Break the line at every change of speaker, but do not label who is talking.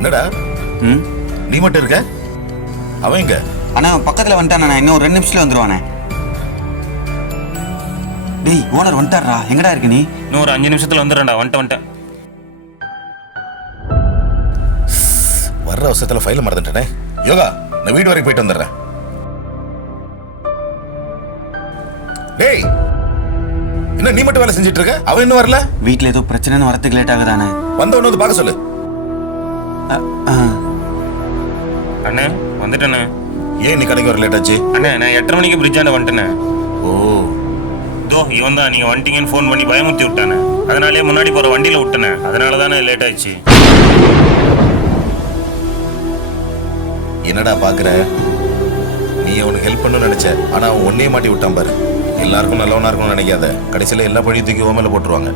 என்னடா?
ம்?
நீ மட்டும் இருக்க? அவன் எங்க?
அண்ணா பக்கத்தில் வந்துட்டானே இன்னும் ஒரு ரெண்டு நிமிஷத்துல வந்துருவானே. டேய் ஓனர் வந்துட்டாரா எங்கடா இருக்க நீ?
இன்னும் ஒரு அஞ்சு நிமிஷத்துல வந்துடுறேன்டா. வந்துட்டு வந்துட்டேன்.
வர்ற அவசரத்துல ஃபைல மறந்துட்டேனே. யோகா நான் வீடு வரைக்கும் போயிட்டு வந்துடுறேன். டேய் என்ன நீ மட்டும் வேலை செஞ்சுட்டு இருக்க? அவன் இன்னும் வரல?
வீட்டில் ஏதோ பிரச்சனைன்னு வரத்துக்கு லேட் ஆகுதானே?
வந்தவன வந்து பார்க்க சொல்லு.
அண்ணே வந்துட்டேண்ணே
ஏன் நீ கடைக்கு வர லேட் ஆச்சு?
அண்ணே நான் எட்டரை மணிக்கு பிரிட்ஜாண்ட வந்துட்டேண்ணே
ஓ.
இதோ இவன் தான் நீங்கள் வந்துட்டீங்கன்னு ஃபோன் பண்ணி பயமுறுத்தி விட்டானே. அதனாலே முன்னாடி போகிற வண்டியில் விட்டனே. அதனால தானே லேட் ஆயிடுச்சு.
என்னடா பாக்குற? நீ அவனுக்கு ஹெல்ப் பண்ணணும்னு நினைச்ச. ஆனா அவன் ஒன்னே மாட்டி விட்டான் பாரு. எல்லாருக்கும் நல்லவனா இருக்கணும்னு நினைக்காத. கடைசியில எல்லா பழியும் தூக்கி மேல போட்டுருவாங்க.